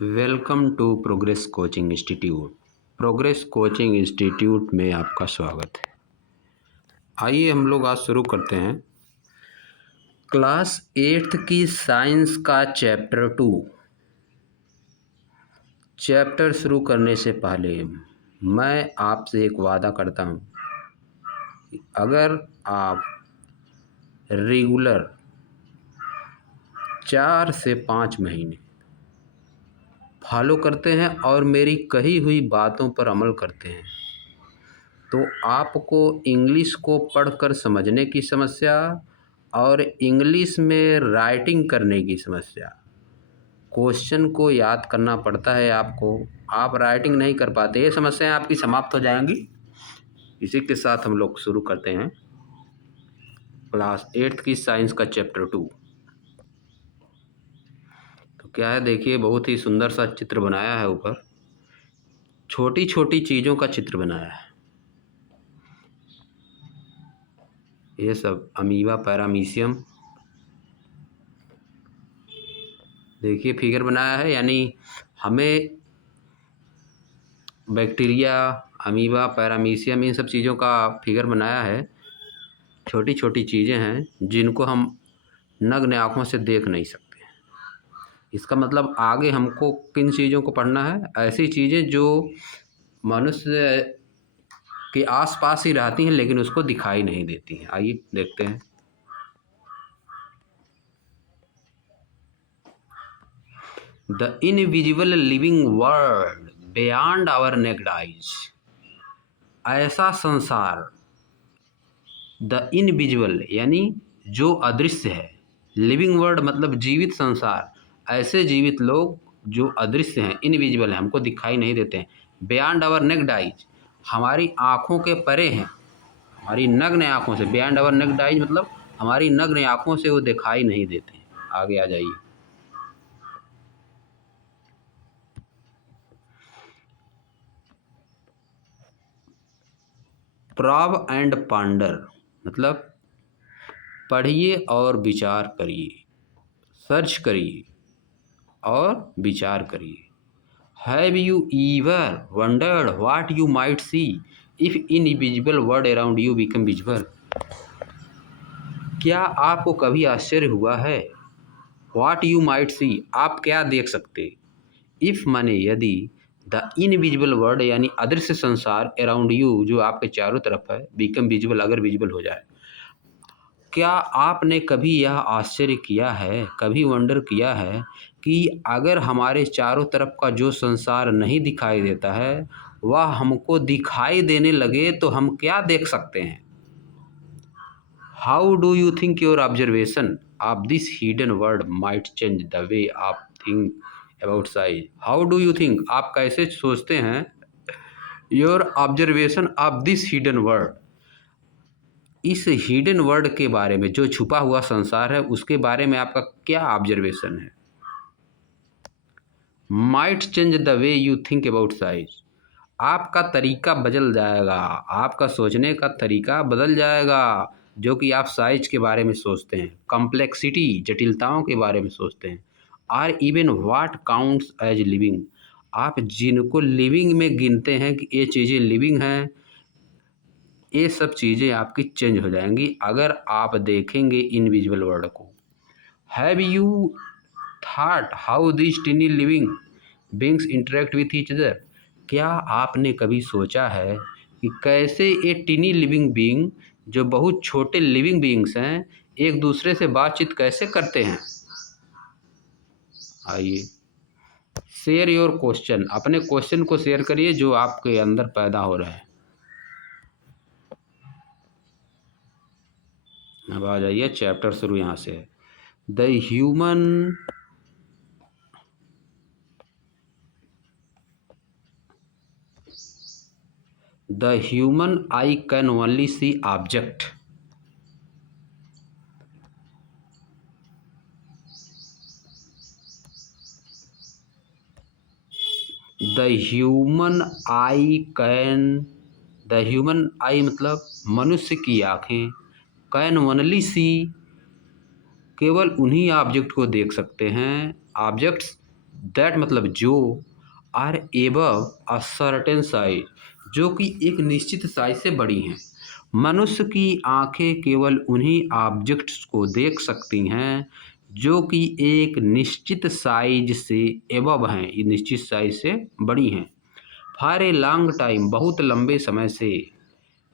Welcome to Progress Coaching Institute. Progress Coaching Institute में आपका स्वागत है। आइए हम लोग आज शुरू करते हैं क्लास 8th की साइंस का चैप्टर 2। चैप्टर शुरू करने से पहले मैं आपसे एक वादा करता हूँ कि अगर आप रेगुलर 4 से 5 महीने फॉलो करते हैं और मेरी कही हुई बातों पर अमल करते हैं तो आपको इंग्लिश को पढ़कर समझने की समस्या और इंग्लिश में राइटिंग करने की समस्या, क्वेश्चन को याद करना पड़ता है आपको, आप राइटिंग नहीं कर पाते, ये समस्याएं आपकी समाप्त हो जाएंगी। इसी के साथ हम लोग शुरू करते हैं क्लास 8th की साइंस का चैप्टर 2। तो क्या है, देखिए बहुत ही सुंदर सा चित्र बनाया है, ऊपर छोटी छोटी चीज़ों का चित्र बनाया है। ये सब अमीबा पैरामीशियम, देखिए फिगर बनाया है, यानी हमें बैक्टीरिया, अमीबा, पैरामीशियम, इन सब चीज़ों का फिगर बनाया है। छोटी छोटी चीज़ें हैं जिनको हम नग्न आँखों से देख नहीं सकते। इसका मतलब आगे हमको किन चीज़ों को पढ़ना है, ऐसी चीज़ें जो मनुष्य के आसपास ही रहती हैं लेकिन उसको दिखाई नहीं देती हैं। आइए देखते हैं। The invisible living world beyond our naked eyes. ऐसा संसार, द इनविजिबल यानी जो अदृश्य है, लिविंग वर्ल्ड मतलब जीवित संसार, ऐसे जीवित लोग जो अदृश्य हैं, इनविजिबल हैं, हमको दिखाई नहीं देते हैं। बियॉन्ड आवर नेक्ड आइज, हमारी आँखों के परे हैं, हमारी नग्न आँखों से। बियॉन्ड आवर नेक्ड आइज मतलब हमारी नग्न आँखों से वो दिखाई नहीं देते हैं। आगे आ जाइए। प्रॉब एंड पांडर मतलब पढ़िए और विचार करिए, सर्च करिए और विचार करिए। Have you ever wondered what you might see if invisible world around you become visible. क्या आपको कभी आश्चर्य हुआ है, व्हाट यू माइट सी, आप क्या देख सकते, इफ माने यदि, द इनविजिबल वर्ल्ड यानी अदृश्य संसार, अराउंड यू जो आपके चारों तरफ है, बिकम विजिबल अगर विजिबल हो जाए। क्या आपने कभी यह आश्चर्य किया है, कभी वंडर किया है कि अगर हमारे चारों तरफ का जो संसार नहीं दिखाई देता है वह हमको दिखाई देने लगे तो हम क्या देख सकते हैं। How do you think your observation of this hidden world might change the way आप think about size. How do you think, आप कैसे सोचते हैं, your observation of this hidden world, इस हिडन वर्ल्ड के बारे में, जो छुपा हुआ संसार है उसके बारे में आपका क्या ऑब्जर्वेशन है। Might change the way you think about size, आपका तरीका बदल जाएगा, आपका सोचने का तरीका बदल जाएगा, जो कि आप साइज के बारे में सोचते हैं, कॉम्प्लेक्सिटी, जटिलताओं के बारे में सोचते हैं। Or even what counts as living, आप जिनको लिविंग में गिनते हैं कि ये चीज़ें लिविंग हैं, ये सब चीज़ें आपकी चेंज हो जाएंगी अगर आप देखेंगे इनविजिबल वर्ल्ड को। Have you thought how this टिनी living beings interact with each other, क्या आपने कभी सोचा है कि कैसे ये टिनी लिविंग बींग, जो बहुत छोटे लिविंग बींग्स हैं, एक दूसरे से बातचीत कैसे करते हैं। आइए, शेयर योर क्वेश्चन, अपने क्वेश्चन को शेयर करिए जो आपके अंदर पैदा हो रहे हैं। अब आ जाइए, चैप्टर शुरू यहाँ से है। The human eye can only see object. The human eye मतलब मनुष्य की आँखें, कैन ओनली सी केवल उन्हीं ऑब्जेक्ट को देख सकते हैं, ऑब्जेक्ट्स दैट मतलब जो, are above a certain size, जो कि एक निश्चित साइज से बड़ी हैं। मनुष्य की आंखें केवल उन्हीं ऑब्जेक्ट्स को देख सकती हैं जो कि एक निश्चित साइज से एबव हैं, ये निश्चित साइज से बड़ी हैं। फॉर ए लॉन्ग टाइम, बहुत लंबे समय से,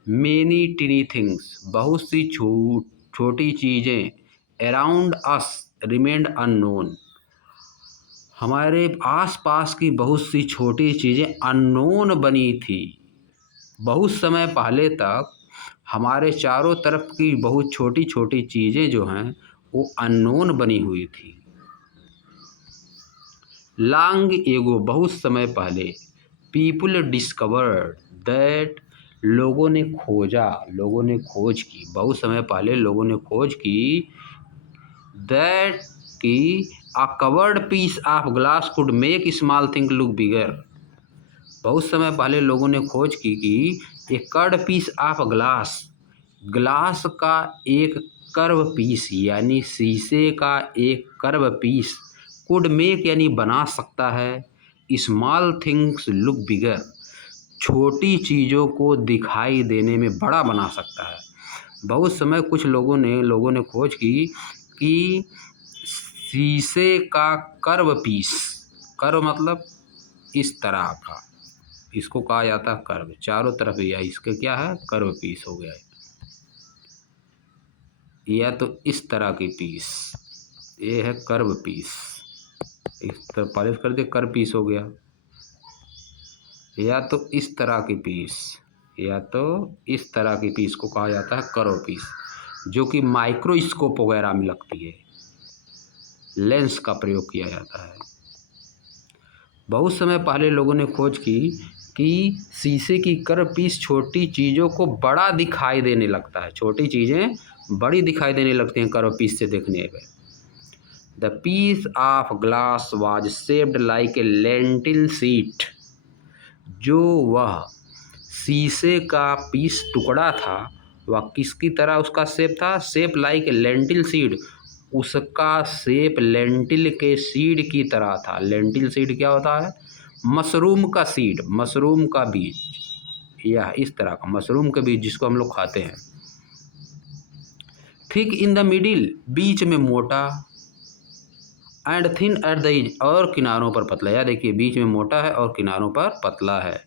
मेनी टिनी थिंग्स, बहुत सी छोटी चीज़ें, अराउंड अस रिमेंड अननोन, हमारे आसपास की बहुत सी छोटी चीज़ें अननोन बनी थी। बहुत समय पहले तक हमारे चारों तरफ की बहुत छोटी छोटी चीज़ें जो हैं वो अननोन बनी हुई थी। लॉन्ग एगो, बहुत समय पहले, पीपल डिस्कवर्ड दैट, लोगों ने खोजा, लोगों ने खोज की, बहुत समय पहले लोगों ने खोज की, दैट कि a covered piece of glass could make small thing look bigger, बहुत समय पहले लोगों ने खोज की कि एक curved piece of glass, glass का एक कर्व पीस यानी शीशे का एक कर्व पीस, कुड मेक यानी बना सकता है, स्मॉल थिंग्स लुक बिगर, छोटी चीज़ों को दिखाई देने में बड़ा बना सकता है। बहुत समय कुछ लोगों ने खोज की कि शीशे का कर्व पीस, कर्व मतलब इस तरह का, इसको कहा जाता है कर्व, चारों तरफ या इसके क्या है कर्व पीस हो गया, या तो इस तरह की पीस, ये है कर्व पीस, इस तरह पॉलिश कर दे कर्व पीस हो गया, या तो इस तरह की पीस, या तो इस तरह की पीस को कहा जाता है कर्व पीस, जो कि माइक्रोस्कोप वगैरह में लगती है, लेंस का प्रयोग किया जाता है। बहुत समय पहले लोगों ने खोज की कि शीशे की कर्व पीस छोटी चीज़ों को बड़ा दिखाई देने लगता है, छोटी चीज़ें बड़ी दिखाई देने लगती हैं कर्व पीस से देखने में। The piece of glass was shaped like a lentil seed, जो वह शीशे का पीस टुकड़ा था वह किसकी तरह उसका शेप था, shape like a lentil seed, उसका शेप लेंटिल के सीड की तरह था। लेंटिल सीड क्या होता है, मशरूम का सीड, मशरूम का बीज, या इस तरह का मशरूम का बीज जिसको हम लोग खाते हैं। थिक इन द मिडिल, बीच में मोटा, and thin at the edge, और किनारों पर पतला, या देखिए बीच में मोटा है और किनारों पर पतला है।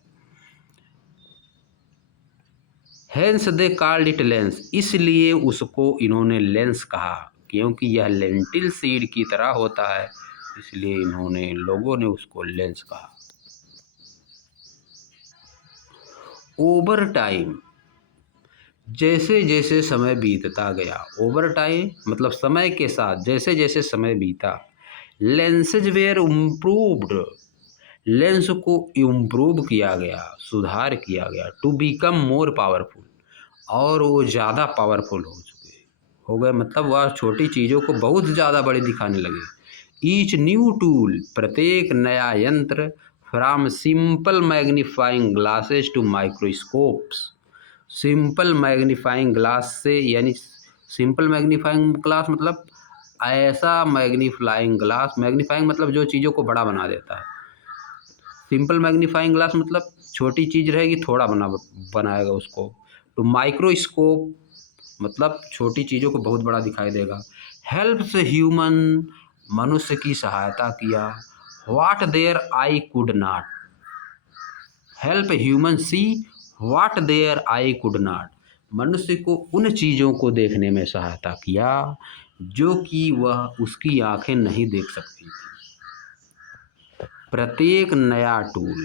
Hence they called it lens, इसलिए उसको इन्होंने लेंस कहा, क्योंकि यह लेंटिल सीड की तरह होता है, इसलिए लोगों ने उसको लेंस कहा। ओवर टाइम, जैसे जैसे समय बीतता गया, ओवर टाइम मतलब समय के साथ जैसे जैसे समय बीता, लेंसेज वेयर इम्प्रूव्ड, लेंस को इम्प्रूव किया गया, सुधार किया गया, टू बिकम मोर पावरफुल, और वो ज़्यादा पावरफुल हो गए, मतलब वह छोटी चीज़ों को बहुत ज़्यादा बड़ी दिखाने लगे। ईच न्यू टूल, प्रत्येक नया यंत्र, from simple magnifying glasses to microscopes, simple magnifying glass से, यानी सिंपल मैग्नीफाइंग ग्लास मतलब ऐसा मैग्नीफाइंग ग्लास, मैग्नीफाइंग मतलब जो चीज़ों को बड़ा बना देता है, सिंपल मैग्नीफाइंग ग्लास मतलब छोटी चीज़ रहेगी थोड़ा बनाएगा उसको, तो माइक्रोस्कोप मतलब छोटी चीज़ों को बहुत बड़ा दिखाई देगा। हेल्प्स ह्यूमन, मनुष्य की सहायता किया, what their eye could not, help human see what their eye could not, मनुष्य को उन चीज़ों को देखने में सहायता किया जो कि वह उसकी आंखें नहीं देख सकती थी। प्रत्येक नया टूल,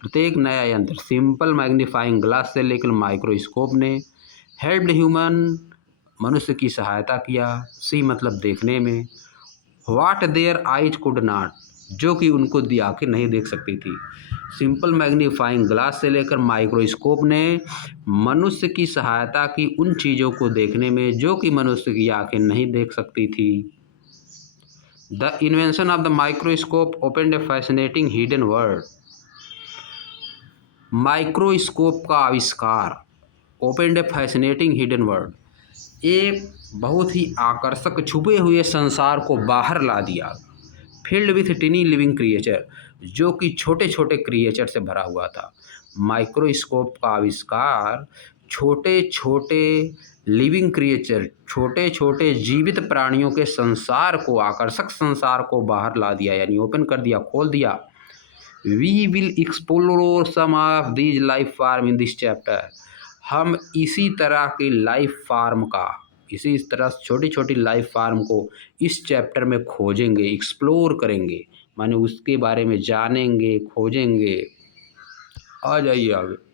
प्रत्येक नया यंत्र, सिंपल मैग्नीफाइंग ग्लास से लेकर माइक्रोस्कोप ने, हेल्प्ड ह्यूमन, मनुष्य की सहायता किया, सी मतलब देखने में, what their eyes could not, जो कि उनको आंखें नहीं देख सकती थी। सिंपल मैग्नीफाइंग ग्लास से लेकर माइक्रोस्कोप ने मनुष्य की सहायता की उन चीज़ों को देखने में जो कि मनुष्य की आंखें नहीं देख सकती थी। The invention of the microscope opened A fascinating hidden world, microscope का आविष्कार, ओपनड ए फैसिनेटिंग हिडन वर्ल्ड, एक बहुत ही आकर्षक छुपे हुए संसार को बाहर ला दिया, फिल्ड विथ टिनी लिविंग क्रिएचर, जो कि छोटे छोटे क्रिएचर से भरा हुआ था। माइक्रोस्कोप का आविष्कार छोटे छोटे लिविंग क्रिएचर, छोटे छोटे जीवित प्राणियों के संसार को, आकर्षक संसार को बाहर ला दिया, यानी ओपन कर दिया, खोल दिया। We will explore some of these life form in this chapter. हम इसी तरह की लाइफ फार्म का, इसी तरह छोटी छोटी लाइफ फार्म को इस चैप्टर में खोजेंगे, एक्सप्लोर करेंगे, माने उसके बारे में जानेंगे, खोजेंगे। आ जाइए आगे।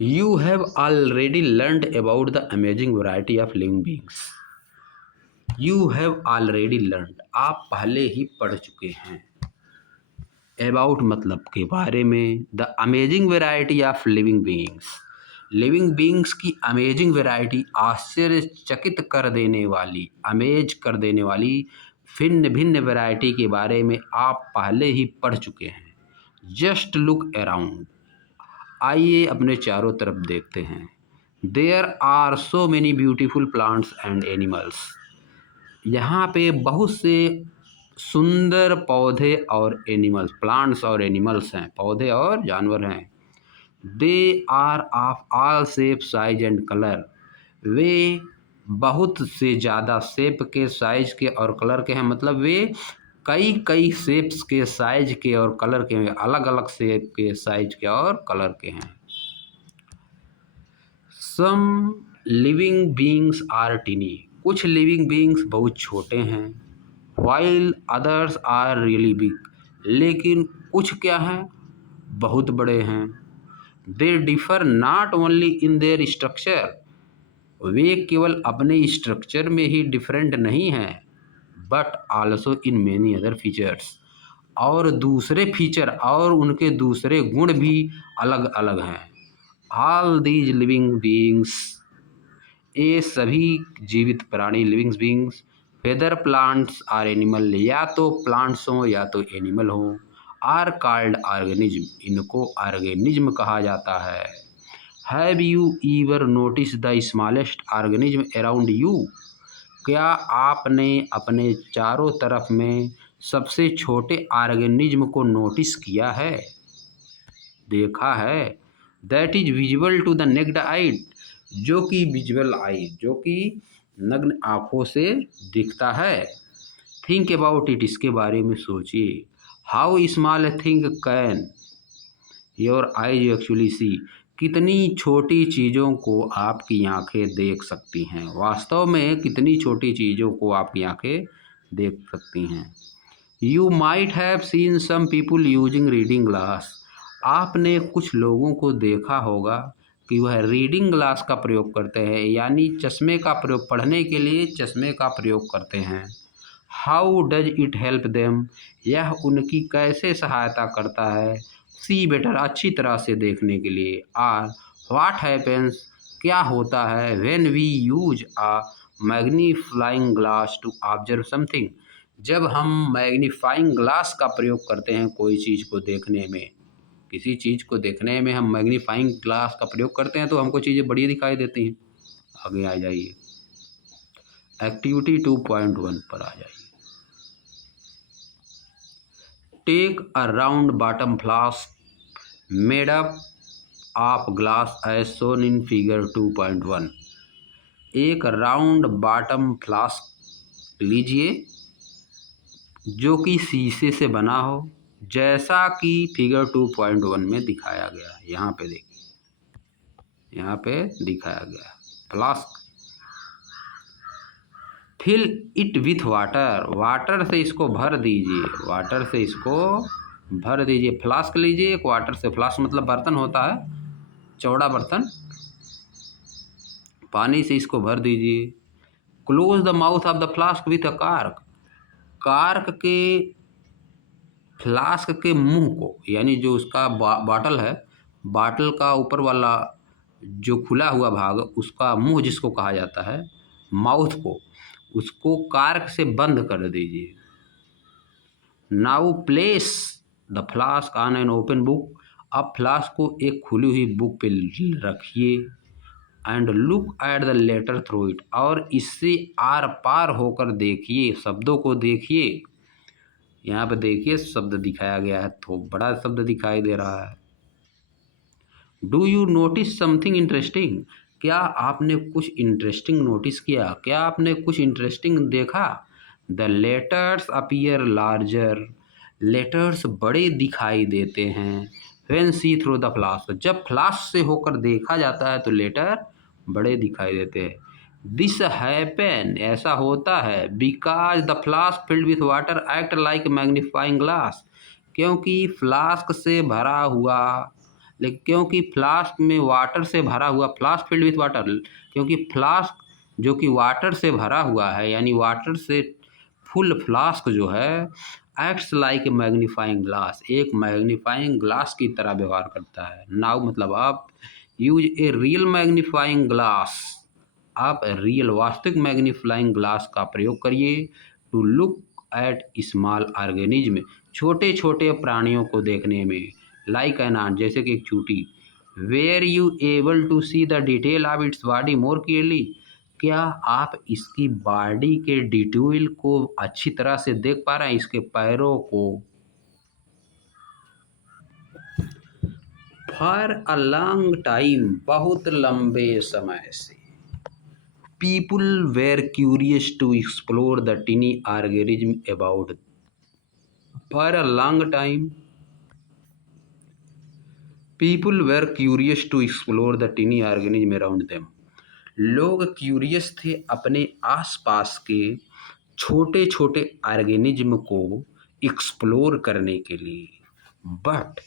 You have already learned about the amazing variety of living beings. You have already learned, आप पहले ही पढ़ चुके हैं। अबाउट मतलब के बारे में, the amazing variety of living beings, living beings की अमेजिंग वैरायटी, आश्चर्यचकित कर देने वाली, अमेज कर देने वाली भिन्न भिन्न वैरायटी के बारे में आप पहले ही पढ़ चुके हैं। जस्ट लुक अराउंड, आइए अपने चारों तरफ देखते हैं। There are so many beautiful plants and animals, यहाँ पे बहुत से सुंदर पौधे और एनिमल्स, प्लांट्स और एनिमल्स हैं, पौधे और जानवर हैं। They are of all shape size and colour, वे बहुत से ज़्यादा शेप के, साइज के और कलर के हैं, मतलब वे कई कई शेप्स के, साइज के और कलर के हैं, अलग अलग शेप के, साइज के और कलर के हैं। Some living beings are tiny, कुछ लिविंग बींग्स बहुत छोटे हैं। While others are really big, लेकिन कुछ क्या हैं, बहुत बड़े हैं। They differ not only in their structure, वे केवल अपने स्ट्रक्चर में ही डिफरेंट नहीं हैं, but also in many other features, और दूसरे फीचर और उनके दूसरे गुण भी अलग अलग हैं। ऑल दीज लिविंग बींग्स, ये सभी जीवित प्राणी, living beings, whether plants or animal, या तो प्लांट्स हों या तो एनिमल हों, आर कॉल्ड ऑर्गेनिज्म, इनको ऑर्गेनिज्म कहा जाता है। Have you ever notice the smallest organism around you, क्या आपने अपने चारों तरफ में सबसे छोटे ऑर्गेनिज्म को नोटिस किया है, देखा है। That is visible to the naked eyed, जो कि विजुअल आई, जो कि नग्न आँखों से दिखता है। थिंक अबाउट इट, इसके बारे में सोचिए। How small a thing can your eyes actually see, कितनी छोटी चीज़ों को आपकी आँखें देख सकती हैं, वास्तव में कितनी छोटी चीज़ों को आपकी आँखें देख सकती हैं। You might have seen some people using reading glass, आपने कुछ लोगों को देखा होगा कि वह रीडिंग ग्लास का प्रयोग करते हैं, यानी चश्मे का प्रयोग, पढ़ने के लिए चश्मे का प्रयोग करते हैं। How does it help them, यह उनकी कैसे सहायता करता है। सी बेटर, अच्छी तरह से देखने के लिए। आर व्हाट हैपेंस, क्या होता है। When we use a magnifying glass to observe something, जब हम मैग्नीफाइंग ग्लास का प्रयोग करते हैं कोई चीज़ को देखने में, किसी चीज़ को देखने में हम मैग्नीफाइंग ग्लास का प्रयोग करते हैं तो हमको चीज़ें बड़ी दिखाई देती हैं। आगे आ जाइए, एक्टिविटी 2.1 पर आ जाइए। Take a round bottom flask made up of glass as shown in figure 2.1, एक राउंड बॉटम फ्लास्क लीजिए जो कि शीशे से बना हो, जैसा कि फिगर 2.1 में दिखाया गया है। यहाँ पे देखिए, यहाँ पे दिखाया गया flask. Fill it with water, water से इसको भर दीजिए, वाटर से इसको भर दीजिए। फ्लास्क लीजिए एक, वाटर से, फ्लास्क मतलब बर्तन होता है, चौड़ा बर्तन, पानी से इसको भर दीजिए। Close the mouth of the flask with a cork, cork के, फ्लास्क के मुंह को, यानी जो उसका बॉटल है, बॉटल का ऊपर वाला जो खुला हुआ भाग, उसका मुंह जिसको कहा जाता है, माउथ को, उसको कार्क से बंद कर दीजिए। Now place the flask on an open book, अब फ्लास्क को एक खुली हुई बुक पे रखिए। And look at the letter through it, और इससे आर पार होकर देखिए, शब्दों को देखिए। यहाँ पे देखिए शब्द दिखाया गया है, तो बड़ा शब्द दिखाई दे रहा है। Do you notice something interesting, क्या आपने कुछ इंटरेस्टिंग नोटिस किया, क्या आपने कुछ इंटरेस्टिंग देखा। The letters appear larger, letters बड़े दिखाई देते हैं। When see through the flask, जब फ्लास्क से होकर देखा जाता है तो लेटर बड़े दिखाई देते हैं। दिस हैपन, ऐसा होता है, because the flask filled with water act like magnifying glass, क्योंकि फ्लास्क से भरा हुआ, लेकिन क्योंकि फ्लास्क में वाटर से भरा हुआ, फ्लास्क फिल्ड विथ वाटर, क्योंकि फ्लास्क जो कि वाटर से भरा हुआ है, यानी वाटर से फुल फ्लास्क जो है, acts like a magnifying glass, एक मैग्नीफाइंग ग्लास की तरह व्यवहार करता है। नाउ मतलब आप use a real magnifying glass, आप रियल वास्तविक मैग्नीफाइंग ग्लास का प्रयोग करिए to look at small organism, छोटे छोटे प्राणियों को देखने में, लाइक एन आंट, जैसे कि एक चूटी। Were you able to see the detail of its body more clearly, क्या आप इसकी बॉडी के डिटेल को अच्छी तरह से देख पा रहे हैं, इसके पैरों को। फॉर अ लॉन्ग टाइम, बहुत लंबे समय से, people were curious to explore the tiny organism about. For a long time, people were curious to explore the tiny organism around them. लोग क्यूरियस थे अपने आसपास के छोटे छोटे ऑर्गेनिज्म को एक्सप्लोर करने के लिए, बट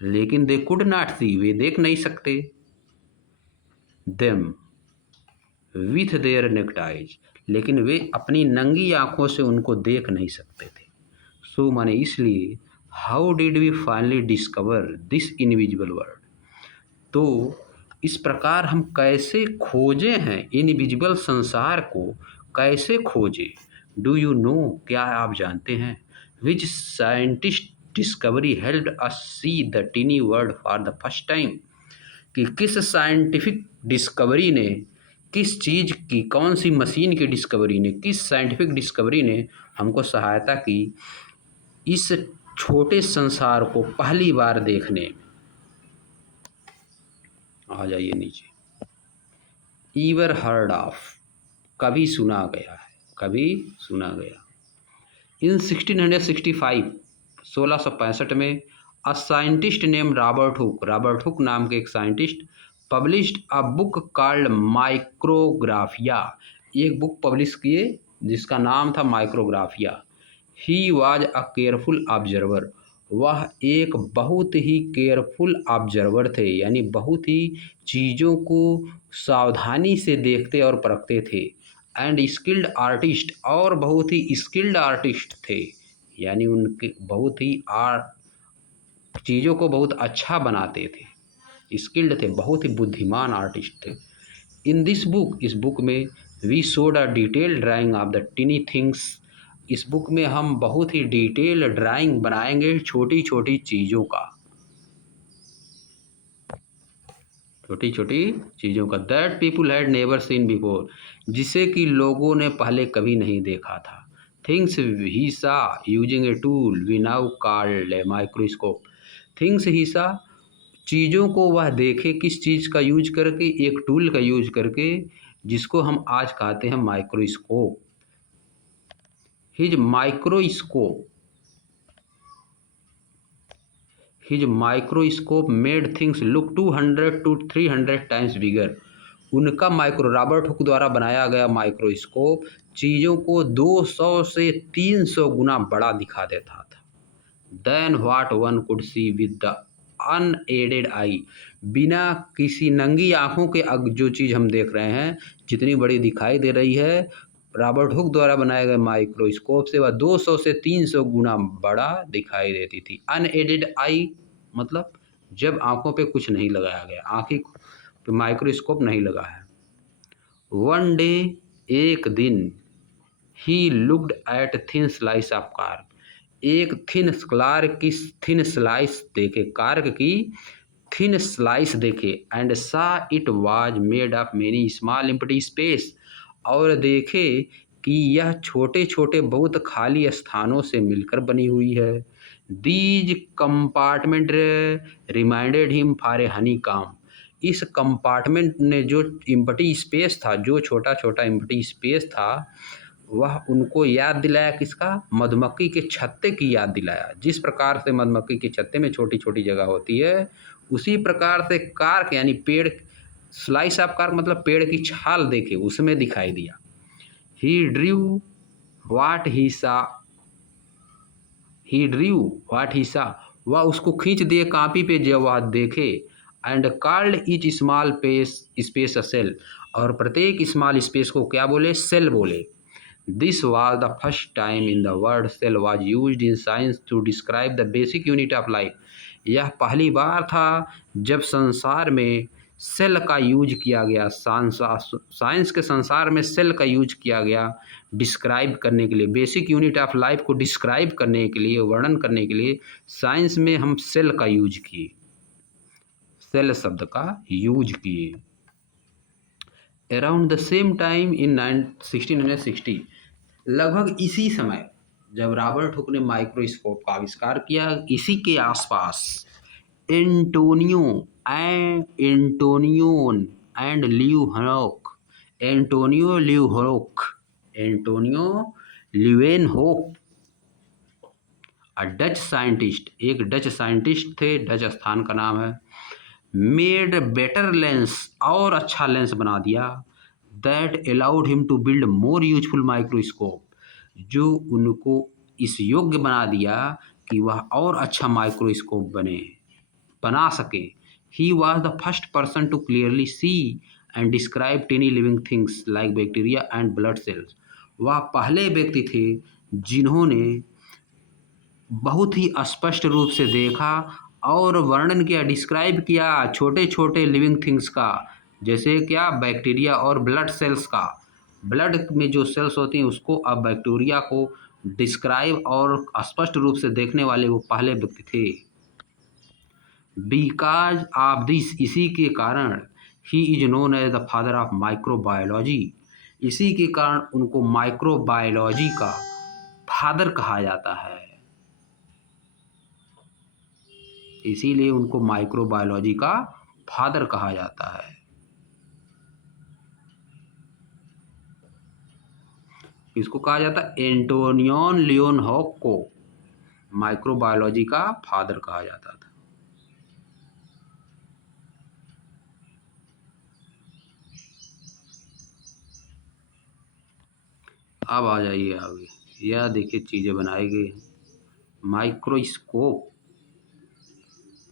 लेकिन दे कुड नॉट सी, वे देख नहीं सकते, them with their necked eyes, लेकिन वे अपनी नंगी आंखों से उनको देख नहीं सकते थे। सो माने इसलिए, how did we finally discover this invisible world, तो इस प्रकार हम कैसे खोजे हैं इनविजिबल संसार को, कैसे खोजे। डू यू नो, क्या आप जानते हैं, which scientist discovery helped us see the tiny world for the first time, कि किस साइंटिफिक डिस्कवरी ने, किस चीज़ की, कौन सी मशीन की डिस्कवरी ने, किस साइंटिफिक डिस्कवरी ने हमको सहायता की इस छोटे संसार को पहली बार देखने में। आ जाइए नीचे। ईवर हर्ड ऑफ, कभी सुना गया है, कभी सुना गया। इन 1665, 1665 में, a scientist name Robert Hooke, Robert Hooke नाम के एक scientist published a book called Micrographia, एक बुक पब्लिश किए जिसका नाम था Micrographia. He was a careful observer, वह एक बहुत ही केयरफुल ऑब्जर्वर थे, यानी बहुत ही चीज़ों को सावधानी से देखते और परखते थे। एंड स्किल्ड आर्टिस्ट, और बहुत ही स्किल्ड आर्टिस्ट थे, यानी उनके बहुत ही आर्ट, चीज़ों को बहुत अच्छा बनाते थे, स्किल्ड थे, बहुत ही बुद्धिमान आर्टिस्ट थे। इन दिस बुक, इस बुक में, we showed a detail drawing of the tiny things, इस बुक में हम बहुत ही डिटेल ड्राइंग बनाएंगे छोटी छोटी चीज़ों का, छोटी छोटी चीज़ों का, that people had never seen before, जिसे कि लोगों ने पहले कभी नहीं देखा था। Things he saw using a tool we now called a microscope, things he saw, चीज़ों को वह देखे किस चीज़ का यूज करके, एक टूल का यूज करके, जिसको हम आज कहते हैं microscope. His microscope, his microscope made things look 200 to 300 times bigger, उनका माइक्रो, रॉबर्ट हुक द्वारा बनाया गया माइक्रोस्कोप चीज़ों को 200 से 300 गुना बड़ा दिखा देता था। Then what one could see with the unaided eye, बिना किसी नंगी आंखों के जो चीज़ हम देख रहे हैं जितनी बड़ी दिखाई दे रही है, रॉबर्ट हुक द्वारा बनाए गए माइक्रोस्कोप से वह 200 से 300 गुना बड़ा दिखाई देती थी। अनएडेड आई मतलब जब आंखों पे कुछ नहीं लगाया गया, आँखें पे माइक्रोस्कोप नहीं लगा है। वन डे, एक दिन, he looked at thin slice of cork, एक थिन स्लाइस देखे, कार्क की थिन स्लाइस देखे एंड सा it was made of many small empty space, और देखे कि यह छोटे छोटे बहुत खाली स्थानों से मिलकर बनी हुई है। These compartment reminded him for a Honey काम, इस कंपार्टमेंट ने जो एम्प्टी स्पेस था, जो छोटा छोटा एम्प्टी स्पेस था, वह उनको याद दिलाया किसका? मधुमक्खी के छत्ते की याद दिलाया। जिस प्रकार से मधुमक्खी के छत्ते में छोटी छोटी जगह होती है, उसी प्रकार से कार्क यानी पेड़, स्लाइस ऑफ कार्क मतलब पेड़ की छाल देखे उसमें दिखाई दिया। ही ड्रू वाट ही सा, ही ड्रू वाट ही सा, वह उसको खींच दिए कापी पे जो वह देखे। And called each small space a cell, और प्रत्येक स्मॉल स्पेस को क्या बोले? सेल बोले। This was the first time in the word cell was used in science to describe the basic unit of life. यह पहली बार था जब संसार में सेल का यूज किया गया, साइंस के संसार में सेल का यूज किया गया डिस्क्राइब करने के लिए, बेसिक यूनिट ऑफ लाइफ को डिस्क्राइब करने के लिए, वर्णन करने के लिए साइंस में हम सेल का यूज किए, सेल शब्द का यूज किए। Around the same time in 1660, लगभग इसी समय जब रॉबर्ट हुक ने माइक्रोस्कोप का आविष्कार किया, इसी के आसपास Antonie and Antonio Leeuwenhoek a Dutch scientist, एक डच साइंटिस्ट थे, डच स्थान का नाम है, मेड बेटर लेंस, और अच्छा लेंस बना दिया, that allowed him to build more useful microscope, जो उनको इस योग्य बना दिया कि वह और अच्छा माइक्रोस्कोप बना सके। He was the first person to clearly see and describe tiny living things like bacteria and blood cells, वह पहले व्यक्ति थे जिन्होंने बहुत ही स्पष्ट रूप से देखा और वर्णन किया, डिस्क्राइब किया छोटे छोटे लिविंग थिंग्स का, जैसे क्या? बैक्टीरिया और ब्लड सेल्स का। ब्लड में जो सेल्स होती हैं उसको, अब बैक्टीरिया को डिस्क्राइब और स्पष्ट रूप से देखने वाले वो पहले व्यक्ति थे। बिकॉज ऑफ दिस, इसी के कारण, he is known as the father of microbiology, इसी के कारण उनको माइक्रोबायोलॉजी का फादर कहा जाता है, इसीलिए उनको माइक्रोबायोलॉजी का फादर कहा जाता है। इसको कहा जाता है, एंटोनियन लियोनहॉक को माइक्रोबायोलॉजी का फादर कहा जाता था। अब आ जाइए आगे, यह देखिए चीजें बनाई गई हैं, माइक्रोस्कोप,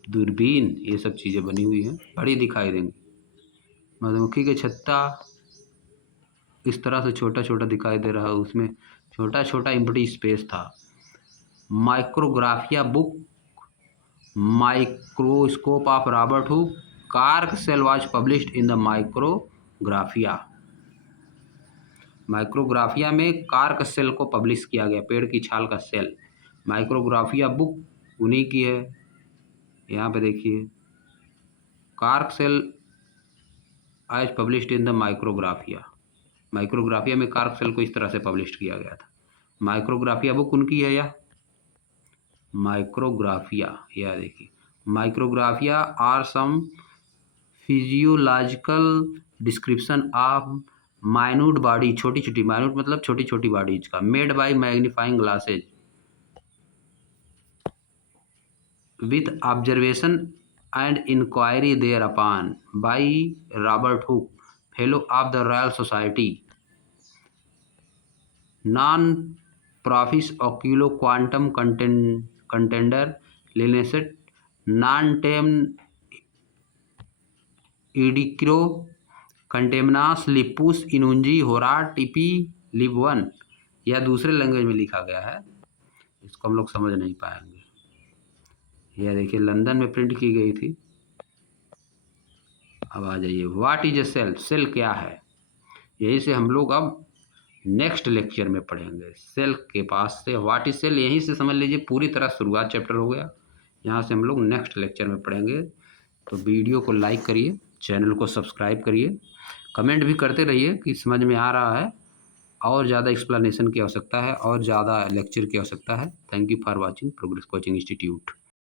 दूरबीन, ये सब चीजें बनी हुई हैं, बड़ी दिखाई देंगी। मधुमक्खी के छत्ता इस तरह से छोटा छोटा दिखाई दे रहा है, उसमें छोटा छोटा एम्प्टी स्पेस था। Micrographia book, microscope of Robert Hooke, cork cell was published in the Micrographia, Micrographia में कार्क सेल को पब्लिश किया गया, पेड़ की छाल का सेल। माइक्रोग्राफिया बुक उन्हीं की है, यहाँ पे देखिए, कार्क सेल आज published in the Micrographia, Micrographia में कार्क सेल को इस तरह से पब्लिश किया गया था। माइक्रोग्राफिया बुक उनकी है, या माइक्रोग्राफिया, यह देखिए, Micrographia are some physiological description of minute body, छोटी छोटी, माइन्यूट मतलब छोटी छोटी बॉडीज का, made by magnifying glasses with observation and inquiry thereupon by Robert Hooke, Fellow of the Royal Society, non-profit oculo quantum contender Linnaeus, non-tem idicro contemnas lipus inungi horat tipi lib 1, यह दूसरे language में लिखा गया है, इसको हम लोग समझ नहीं पाएंगे। यह देखिए लंदन में प्रिंट की गई थी। अब आ जाइए, what is a cell, cell क्या है, यही से हम लोग अब नेक्स्ट लेक्चर में पढ़ेंगे। सेल के पास से व्हाट इज सेल, यहीं से समझ लीजिए पूरी तरह शुरुआत चैप्टर हो गया, यहाँ से हम लोग नेक्स्ट लेक्चर में पढ़ेंगे तो वीडियो को लाइक करिए, चैनल को सब्सक्राइब करिए, कमेंट भी करते रहिए कि समझ में आ रहा है, और ज़्यादा एक्सप्लेनेशन की आवश्यकता है और ज़्यादा लेक्चर की आवश्यकता है। Thank you for watching progress Coaching institute.